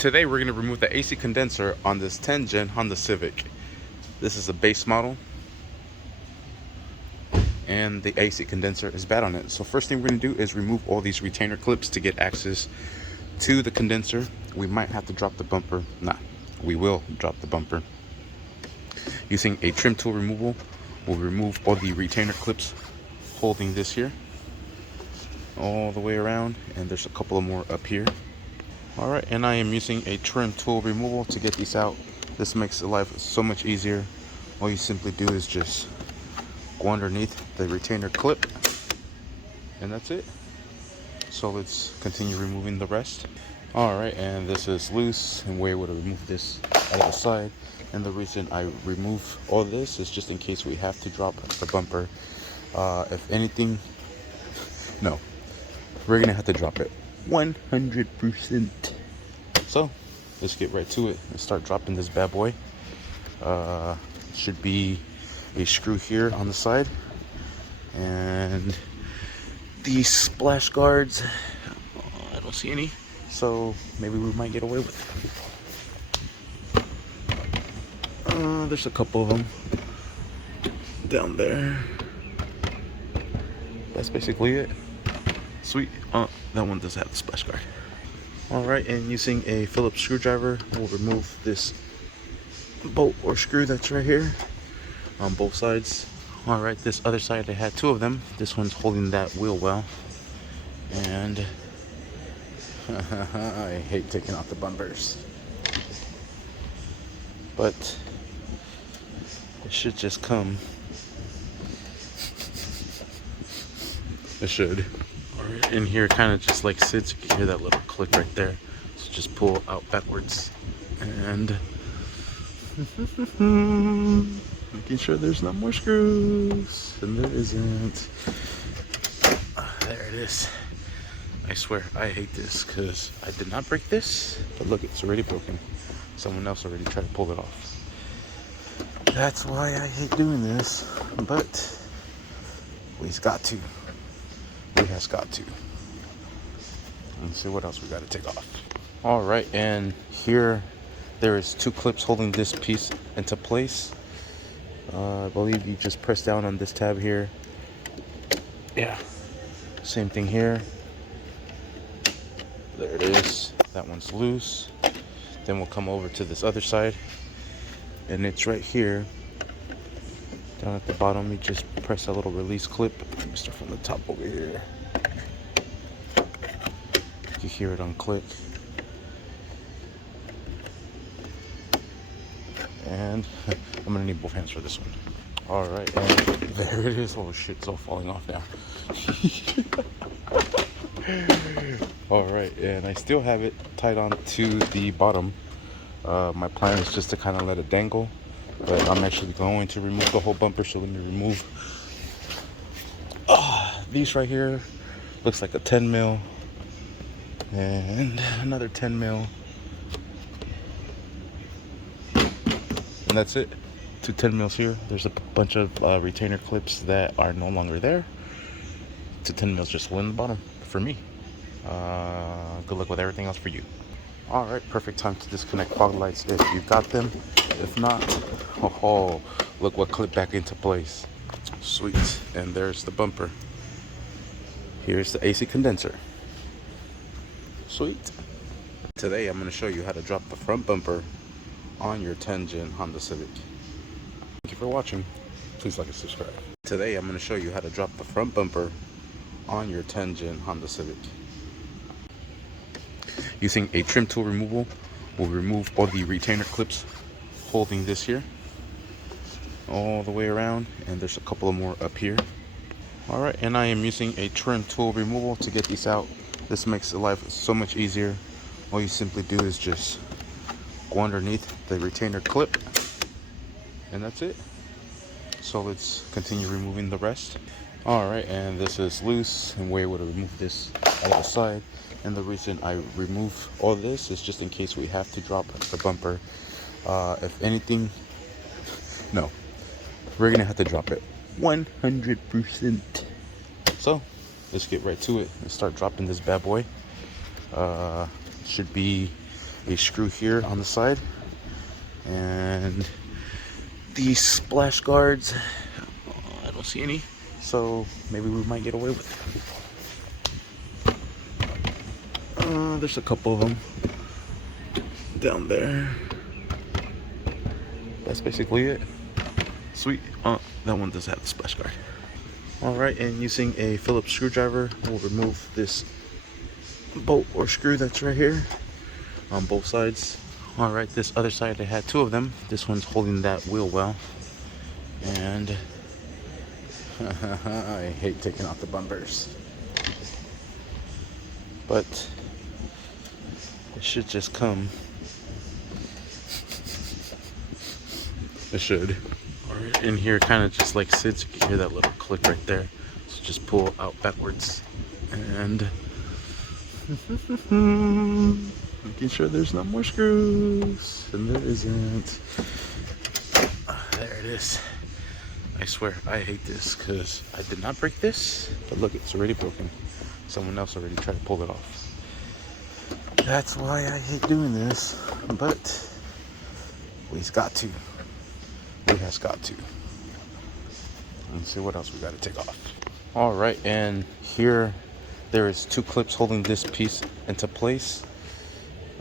Today we're going to remove the AC condenser on this 10 gen Honda Civic. This is a base model and the AC condenser is bad on it. So first thing we're going to do is remove all these retainer clips to get access to the condenser. We might have to drop the bumper. We will drop the bumper. Using a trim tool removal, we'll remove all the retainer clips holding this here all the way around, and there's a couple of more up here. Alright, and I am using a trim tool removal to get these out. This makes life so much easier. All you simply do is just go underneath the retainer clip, and that's it. So let's continue removing the rest. Alright, and this is loose, and we're able to remove this out of the side. And the reason I remove all this is just in case we have to drop the bumper. If anything, no, we're gonna have to drop it 100%. So let's get right to it and start dropping this bad boy. Should be a screw here on the side, and these splash guards, I don't see any, so maybe we might get away with it. There's a couple of them down there. That's basically it. Sweet. That one does have the splash guard. Alright, and using a Phillips screwdriver, we'll remove this bolt or screw that's right here on both sides. Alright, this other side, I had two of them. This one's holding that wheel well. And I hate taking off the bumpers, but it should just come. It should. Alright, in here kind of just like sits. You can hear that little click right there. So just pull out backwards and making sure there's no more screws, and there isn't. There it is. I swear I hate this because I did not break this, but look, it's already broken. Someone else already tried to pull it off. That's why I hate doing this, but we've got to. We has got to. Let's see what else we got to take off. All right, and here there is two clips holding this piece into place. I believe you just press down on this tab here. Yeah, same thing here. There it is. That one's loose. Then we'll come over to this other side, and it's right here. Down at the bottom, you just press a little release clip. Let me start from the top over here. You hear it unclick. And I'm gonna need both hands for this one. Alright, and there it is. Oh shit, it's all falling off now. Alright, and I still have it tied on to the bottom. My plan is just to kind of let it dangle, but I'm actually going to remove the whole bumper, so let me remove these right here. Looks like a 10 mil and another 10 mil, and that's it. Two 10 mils here. There's a bunch of retainer clips that are no longer there. Two 10 mils just in the bottom for me. Good luck with everything else for you. Alright, perfect time to disconnect fog lights if you got them. If not, oh, look what clipped back into place. Sweet. And there's the bumper. Here's the AC condenser. Sweet. Today I'm going to show you how to drop the front bumper on your 10 gen Honda Civic. Thank you for watching. Please like and subscribe. Today I'm going to show you how to drop the front bumper on your 10 gen Honda Civic. Using a trim tool removal, we'll remove all the retainer clips holding this here all the way around, and there's a couple of more up here. Alright, and I am using a trim tool removal to get these out. This makes life so much easier. All you simply do is just go underneath the retainer clip, and that's it. So let's continue removing the rest. Alright, and this is loose, and we're able to remove this out of the side. And the reason I remove all this is just in case we have to drop the bumper. If anything, no, we're gonna have to drop it 100%. So let's get right to it and start dropping this bad boy. Should be a screw here on the side, and these splash guards, I don't see any, so maybe we might get away with it. There's a couple of them down there. That's basically it. Sweet. That one does have the splash guard. Alright, and using a Phillips screwdriver, we'll remove this bolt or screw that's right here on both sides. Alright, this other side, I had two of them. This one's holding that wheel well. And I hate taking out the bumpers, but it should just come. It should. Alright, in here kind of just like sits. You can hear that little click right there. So just pull out backwards and making sure there's no more screws, and there isn't. There it is. I swear I hate this because I did not break this, but look, it's already broken. Someone else already tried to pull it off. That's why I hate doing this, but we've got to. We has got to. Let's see what else we got to take off. All right, and here there is two clips holding this piece into place.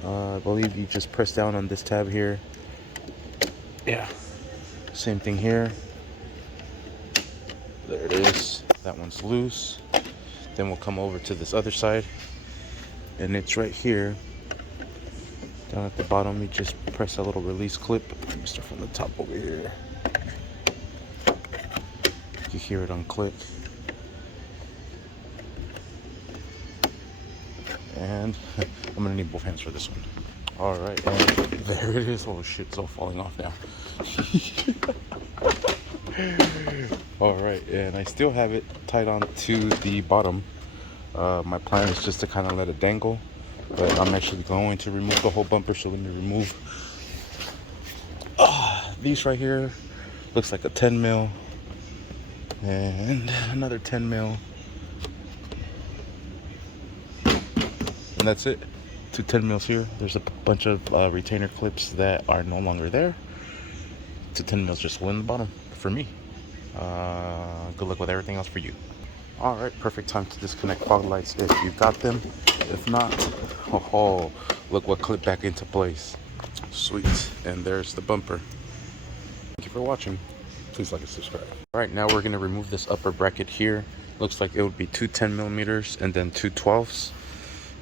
I believe you just press down on this tab here. Yeah, same thing here. There it is. That one's loose. Then we'll come over to this other side, and it's right here. Down at the bottom, you just press a little release clip. Let me start from the top over here. You hear it unclick. And I'm gonna need both hands for this one. All right, and there it is. Oh shit, it's all falling off now. All right, and I still have it tied on to the bottom. My plan is just to kind of let it dangle, but I'm actually going to remove the whole bumper. So let me remove these right here. Looks like a 10 mil and another 10 mil, and that's it. Two 10 mils here. There's a bunch of retainer clips that are no longer there. Two 10 mils just in the bottom for me. Good luck with everything else for you. All right, perfect time to disconnect fog lights if you got them. If not, oh, look what clipped back into place. Sweet, and there's the bumper. Thank you for watching. Please like and subscribe. All right, now we're gonna remove this upper bracket here. Looks like it would be two 10 millimeters and then two 12s.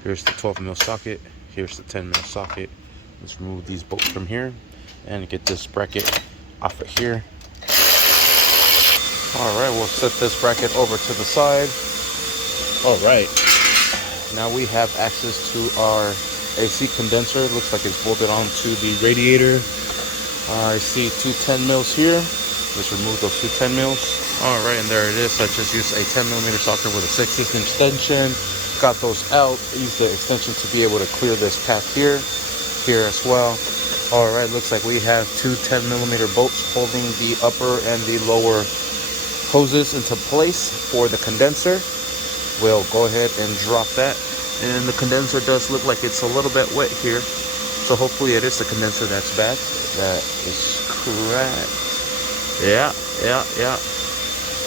Here's the 12 mil socket. Here's the 10 mil socket. Let's remove these bolts from here and get this bracket off of here. All right, we'll set this bracket over to the side. All right, now we have access to our AC condenser. It looks like it's bolted onto the radiator. I see two 10 mils here. Let's remove those two 10 mils. All right, and there it is. I just used a 10 millimeter socket with a 6/8 extension. Got those out. Use the extension to be able to clear this path here as well. All right, looks like we have two 10 millimeter bolts holding the upper and the lower hoses into place for the condenser. We'll go ahead and drop that. And the condenser does look like it's a little bit wet here. So hopefully it is the condenser that's bad. That is correct. Yeah.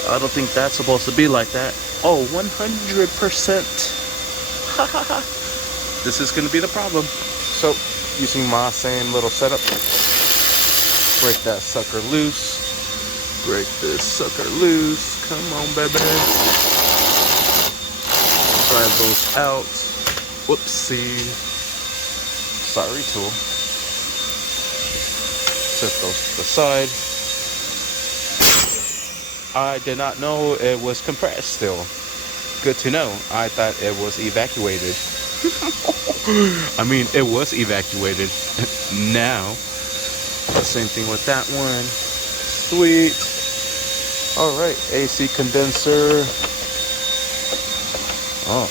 I don't think that's supposed to be like that. Oh, 100%. This is going to be the problem. So, using my same little setup, break that sucker loose. Break this sucker loose. Come on, baby. Drive those out. Whoopsie. Sorry, tool. Set those to the side. I did not know it was compressed still. Good to know. I thought it was evacuated. I mean, it was evacuated. Now, the same thing with that one. Sweet. All right, AC condenser. Oh.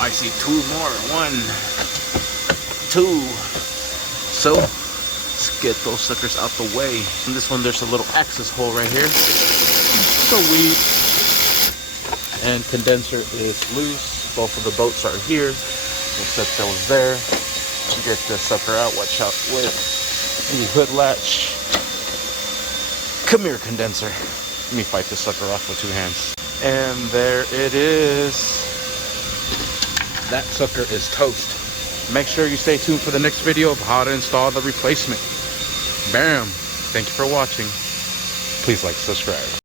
I see two more. 1, 2. So, let's get those suckers out the way. In this one, there's a little access hole right here. Sweet. And condenser is loose. Both of the bolts are here. We'll set those there. Get this sucker out. Watch out with the hood latch. Come here, condenser. Let me fight this sucker off with 2 hands. And there it is. That sucker is toast. Make sure you stay tuned for the next video of how to install the replacement. Bam. Thank you for watching. Please like, subscribe.